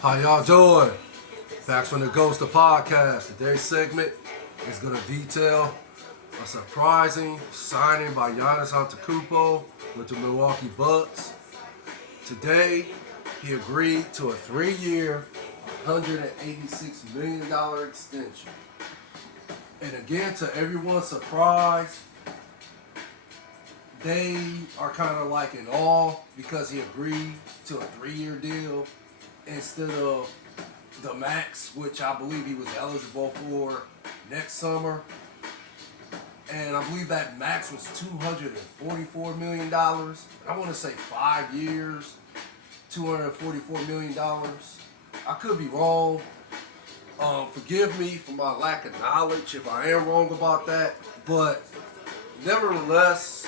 How y'all doing? Back from the Ghost of Podcast. Today's segment is going to detail a surprising signing by Giannis Antetokounmpo with the Milwaukee Bucks. Today, he agreed to a 3-year, $186 million extension. And again, to everyone's surprise, they are kind of like in awe because he agreed to a 3-year deal instead of the max, which I believe he was eligible for next summer. And I believe that max was $244 million. I want to say 5 years, $244 million. I could be wrong. Forgive me for my lack of knowledge if I am wrong about that. But nevertheless,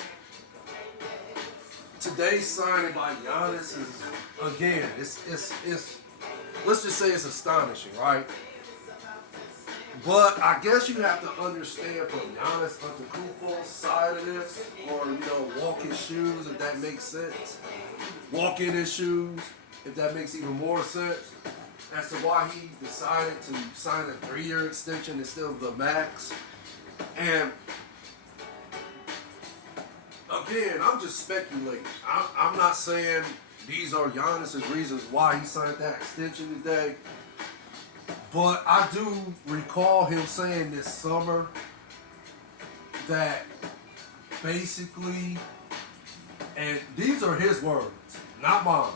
today's signing by Giannis is, again, it's let's just say it's astonishing, right? But I guess you have to understand from Giannis Antetokounmpo's side of this, or, walk his shoes, if that makes sense. Walk in his shoes, if that makes even more sense, as to why he decided to sign a 3-year extension instead of the max. And again, I'm just speculating. I'm not saying these are Giannis's reasons why he signed that extension today. But I do recall him saying this summer that basically, and these are his words, not mine.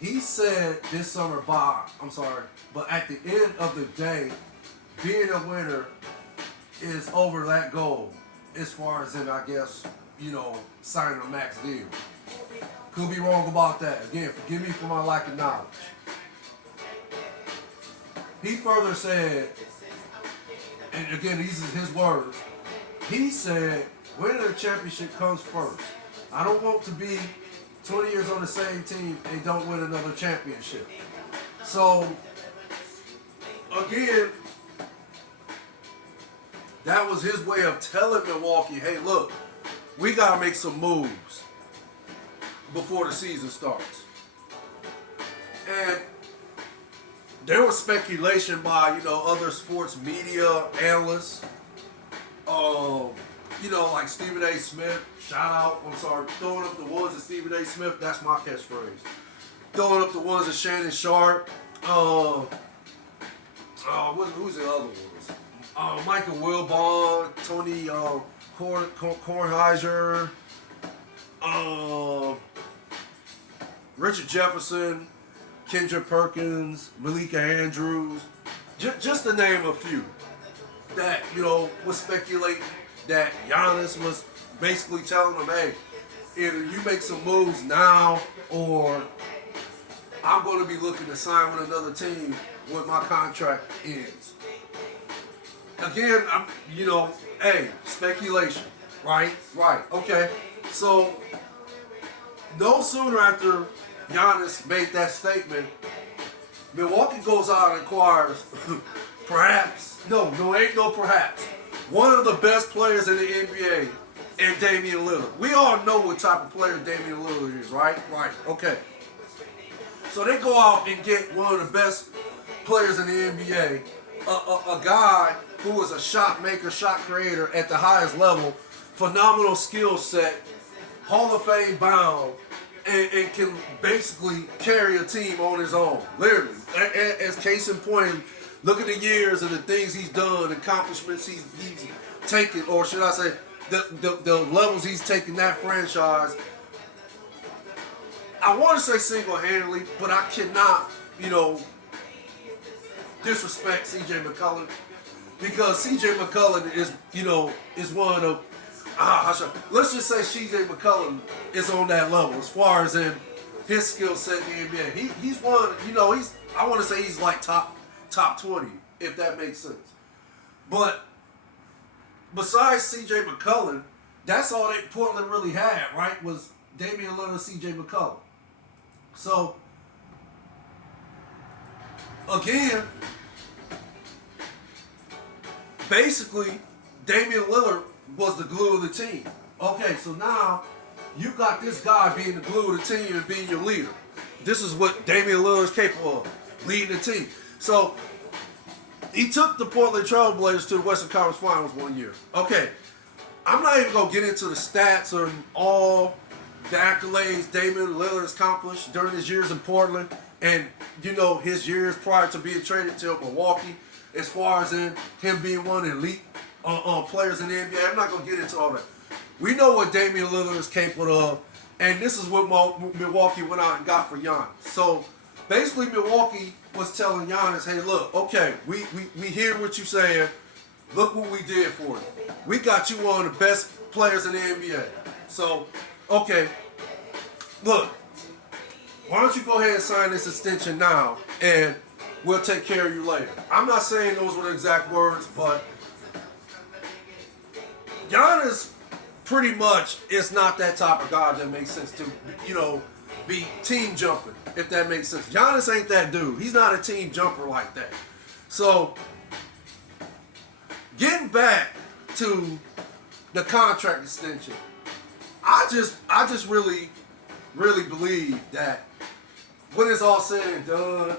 He said this summer, but at the end of the day, being a winner is over that goal as far as in, I guess, signing a max deal. Could be wrong about that. Again, forgive me for my lack of knowledge. He further said, and again, these are his words, he said, winning a championship comes first. I don't want to be 20 years on the same team and don't win another championship. So, again, that was his way of telling Milwaukee, hey, look, we got to make some moves before the season starts. And there was speculation by, other sports media analysts, like Stephen A. Smith, throwing up the ones of Stephen A. Smith, that's my catchphrase. Throwing up the ones of Shannon Sharp, who's the other ones? Michael Wilbon, Tony Kornheiser, Richard Jefferson, Kendrick Perkins, Malika Andrews, just to name a few that, was speculating that Giannis was basically telling them, hey, either you make some moves now or I'm going to be looking to sign with another team when my contract ends. Again, speculation, right? Right, okay. So, no sooner after Giannis made that statement, Milwaukee goes out and acquires perhaps, ain't no perhaps, one of the best players in the NBA, and Damian Lillard. We all know what type of player Damian Lillard is, right? Right, okay. So they go out and get one of the best players in the NBA, a guy who is a shot maker, shot creator at the highest level, phenomenal skill set, Hall of Fame bound, and can basically carry a team on his own, literally. As case in point, look at the years and the things he's done, accomplishments he's taken, or should I say, the levels he's taken that franchise. I want to say single-handedly, but I cannot, disrespect C.J. McCollum, because C.J. McCollum is one of, let's just say C.J. McCollum is on that level as far as in his skill set in the NBA. He's one, I want to say he's like top 20, if that makes sense. But besides C.J. McCollum, that's all that Portland really had, right, was Damian Lillard and C.J. McCollum. So, again, basically, Damian Lillard was the glue of the team. Okay, so now you got this guy being the glue of the team and being your leader. This is what Damian Lillard is capable of, leading the team. So he took the Portland Trail Blazers to the Western Conference Finals one year. Okay, I'm not even going to get into the stats or all the accolades Damian Lillard has accomplished during his years in Portland and, his years prior to being traded to Milwaukee as far as in him being one of the elite players in the NBA. I'm not going to get into all that. We know what Damian Lillard is capable of, and this is what Milwaukee went out and got for Giannis. So basically Milwaukee was telling Giannis, hey, look, okay, we hear what you're saying. Look what we did for you. We got you one of the best players in the NBA. So, okay, look, why don't you go ahead and sign this extension now, and we'll take care of you later. I'm not saying those were the exact words, but Giannis pretty much is not that type of guy that makes sense to, be team jumping, if that makes sense. Giannis ain't that dude. He's not a team jumper like that. So, getting back to the contract extension, I just really believe that when it's all said and done,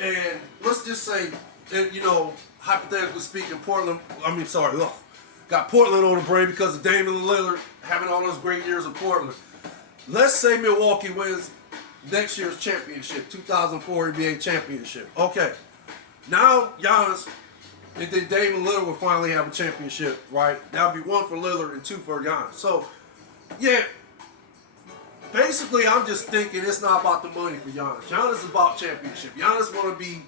and let's just say, hypothetically speaking, got Portland on the brain because of Damian Lillard having all those great years in Portland. Let's say Milwaukee wins next year's championship, 2004 NBA championship. Okay, now Giannis and then Damian Lillard will finally have a championship, right? That would be one for Lillard and two for Giannis. So, yeah, basically I'm just thinking it's not about the money for Giannis. Giannis is about championship. Giannis want to be,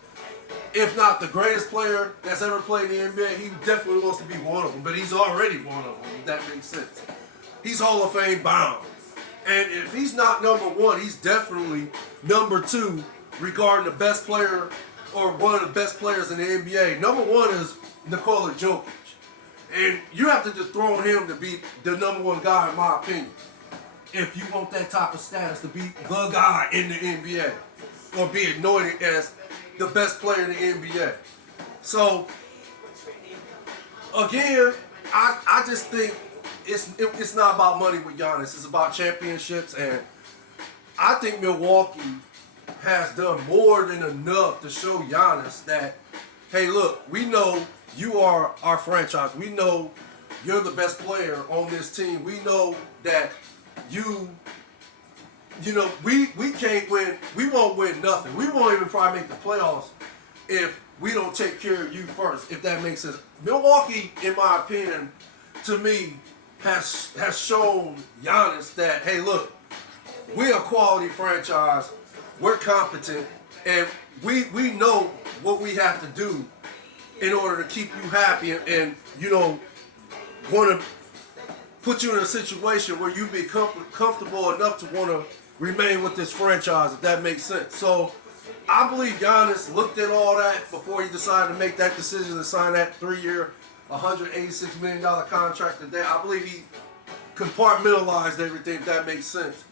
if not the greatest player that's ever played in the NBA, he definitely wants to be one of them. But he's already one of them, if that makes sense. He's Hall of Fame bound. And if he's not number one, he's definitely number two regarding the best player or one of the best players in the NBA. Number one is Nikola Jokic. And you have to just throw on him to be the number one guy, in my opinion. If you want that type of status to be the guy in the NBA or be anointed as the best player in the NBA. So, again, I just think it's not about money with Giannis. It's about championships, and I think Milwaukee has done more than enough to show Giannis that, hey, look, we know you are our franchise. We know you're the best player on this team. We know that we can't win. We won't win nothing. We won't even probably make the playoffs if we don't take care of you first, if that makes sense. Milwaukee, in my opinion, to me, has shown Giannis that, hey, look, we're a quality franchise. We're competent, and we know what we have to do in order to keep you happy and want to put you in a situation where you be comfortable enough to want to remain with this franchise, if that makes sense. So I believe Giannis looked at all that before he decided to make that decision to sign that 3-year, $186 million contract today. I believe he compartmentalized everything, if that makes sense.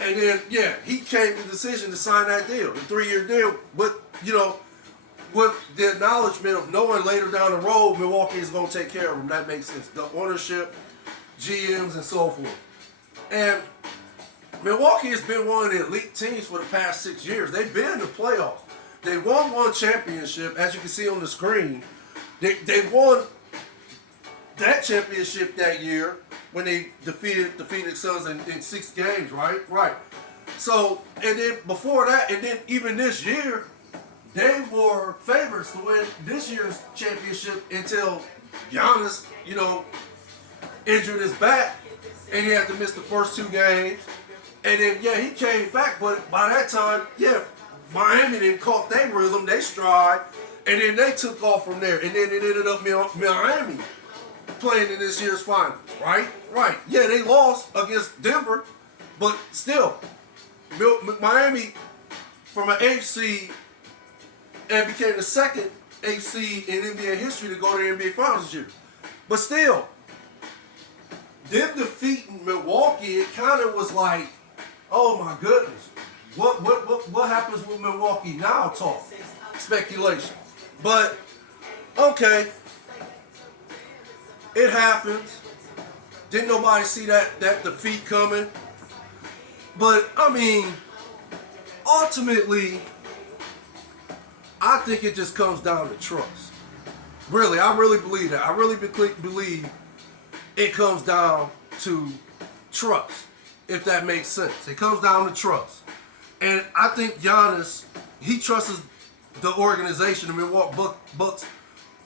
And then, yeah, he came to the decision to sign that deal, the 3-year deal. But, with the acknowledgement of knowing later down the road, Milwaukee is going to take care of him. That makes sense. The ownership, GMs, and so forth. And Milwaukee has been one of the elite teams for the past 6 years. They've been in the playoffs. They won one championship, as you can see on the screen. They won that championship that year when they defeated the Phoenix Suns in 6 games, right? Right. So, and then before that, and then even this year, they were favorites to win this year's championship until Giannis, injured his back, and he had to miss the first 2 games. And then, yeah, he came back, but by that time, yeah, Miami then caught their rhythm, they stride, and then they took off from there. And then it ended up Miami playing in this year's finals, right? Right. Yeah, they lost against Denver, but still, Miami from an 8th seed and became the second 8th seed in NBA history to go to the NBA Finals this year. But still, them defeating Milwaukee, it kind of was like, oh my goodness, what happens with Milwaukee now? Talk speculation, but okay, it happens. Didn't nobody see that defeat coming. But I mean, ultimately, I think it just comes down to trust. Really, I really believe that. I really believe it comes down to trust, if that makes sense. It comes down to trust. And I think Giannis, he trusts the organization, the Milwaukee Bucks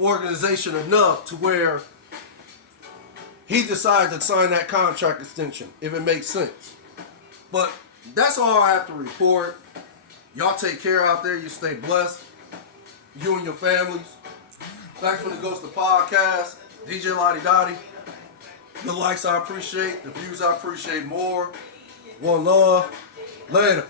organization enough to where he decided to sign that contract extension, if it makes sense. But that's all I have to report. Y'all take care out there. You stay blessed. You and your families. Thanks for the Ghost of Podcast. DJ Daudy. The likes I appreciate. The views I appreciate more. One love. Later.